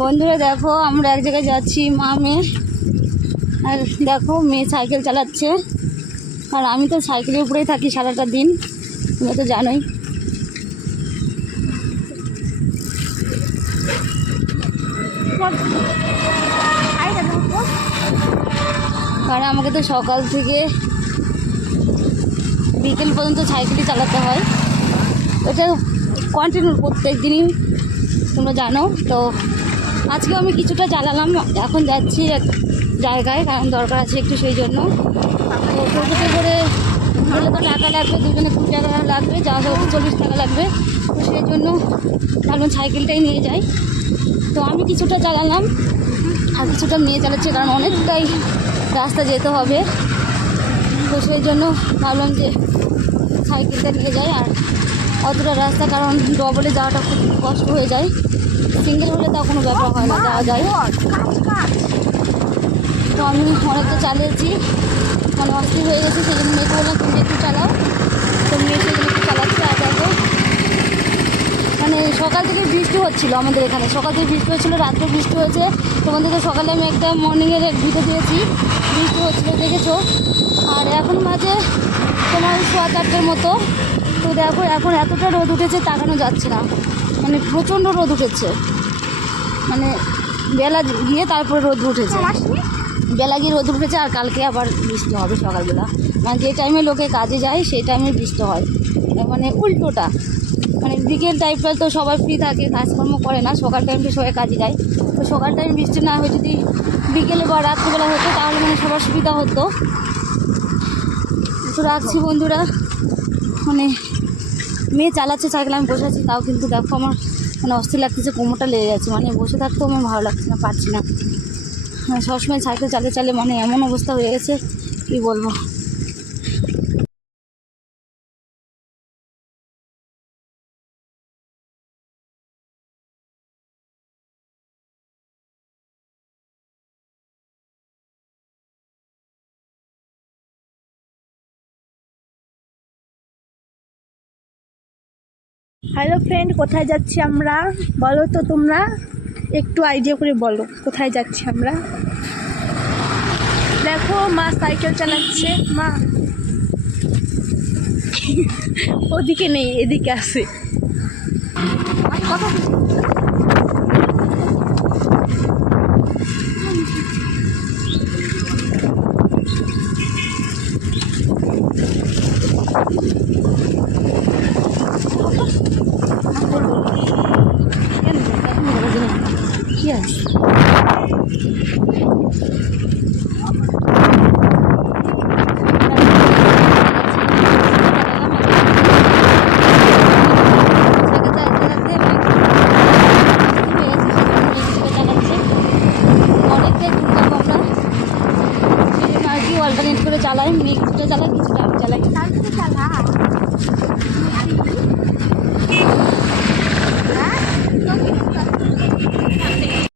বন্ধুরা দেখো আমরা এক জায়গায় যাচ্ছি মা মেয়ে, আর দেখো মেয়ে সাইকেল চালাচ্ছে, আর আমি তো সাইকেলের উপরেই থাকি সারাটা দিন, তুমি তো জানোই। কারণ আমাকে তো সকাল থেকে বিকেল পর্যন্ত সাইকেলই চালাতে হয়, এটা কন্টিনিউ প্রত্যেক দিনই, তোমরা জানো। তো আজকেও আমি কিছুটা চালালাম, এখন যাচ্ছি এক জায়গায়, কারণ দরকার আছে একটু, সেই জন্য। তো টোটোতে করে গেলে তো টাকা লাগবে, দুজনে 20 টাকা লাগবে, যা হোক 40 টাকা লাগবে, তো সেই জন্য ভাবলাম সাইকেলটাই নিয়ে যাই। তো আমি কিছুটা চালালাম আর কিছুটা মেয়ে চালাচ্ছে, কারণ অনেকটাই রাস্তা যেতে হবে, তো সেই জন্য ভাবলাম যে সাইকেলটা নিয়ে যাই। আর অতটা রাস্তা, কারণ ডবলে যাওয়াটা খুব কষ্ট হয়ে যায়, সিঙ্গেল হলে তা কোনো ব্যাপার হয় না, যাওয়া যায়। তো আমি অনেকটা চালিয়েছি, মানে অস্থির হয়ে গেছে, সেই জন্য মেয়েকে বললাম তুমি একটু চালাও, তো মেয়ে সেজন্য একটু চালাচ্ছে। আর দেখো মানে সকাল থেকে বৃষ্টি হচ্ছিলো আমাদের এখানে, সকাল থেকে বৃষ্টি হচ্ছিলো, রাত্রে বৃষ্টি হয়েছে। তোমাদের তো সকালে আমি একটা মর্নিংয়ের এক ভিডিও দিয়েছি, বৃষ্টি হচ্ছিলো দেখেছো। আর এখন বাজে তোমার 4:15 মতো। তো দেখো এখন এতটা রোদ উঠেছে, তাকানো যাচ্ছে না, মানে প্রচণ্ড রোদ উঠেছে, মানে বেলা গিয়ে তারপরে রোদ উঠেছে, বেলা গিয়ে রোদ উঠেছে। আর কালকে আবার বৃষ্টি হবে সকালবেলা, মানে যে টাইমে লোকে কাজে যায় সেই টাইমে বৃষ্টি হয়, মানে উল্টোটা। মানে বিকেল টাইমটা তো সবাই ফ্রি থাকে, কাজকর্ম করে না, সকাল টাইমটা সবাই কাজে যায়। তো সকাল টাইম বৃষ্টি না হয়ে যদি বিকেলে বা রাত্রিবেলা হতো তাহলে মানে সবার সুবিধা হতো। তো রাখছি বন্ধুরা, মানে মেয়ে চালাচ্ছে সাইকেল, আমি বসে আছি, তাও কিন্তু দেখো আমার মানে অস্থির লাগতেছে, কোমরটা লেগে যাচ্ছে, মানে বসে থাকতেও আমার ভালো লাগছে না, পারছি না, সবসময় সাইকেল চালিয়ে চালিয়ে মানে এমন অবস্থা হয়ে গেছে কী বলবো। হ্যালো ফ্রেন্ড, কোথায় যাচ্ছি আমরা বলো তো তোমরা, একটু আইডিয়া করে বলো কোথায় যাচ্ছি আমরা। দেখো মা সাইকেল চালাচ্ছে, মা ওদিকে নেই, এদিকে আছে। Yes.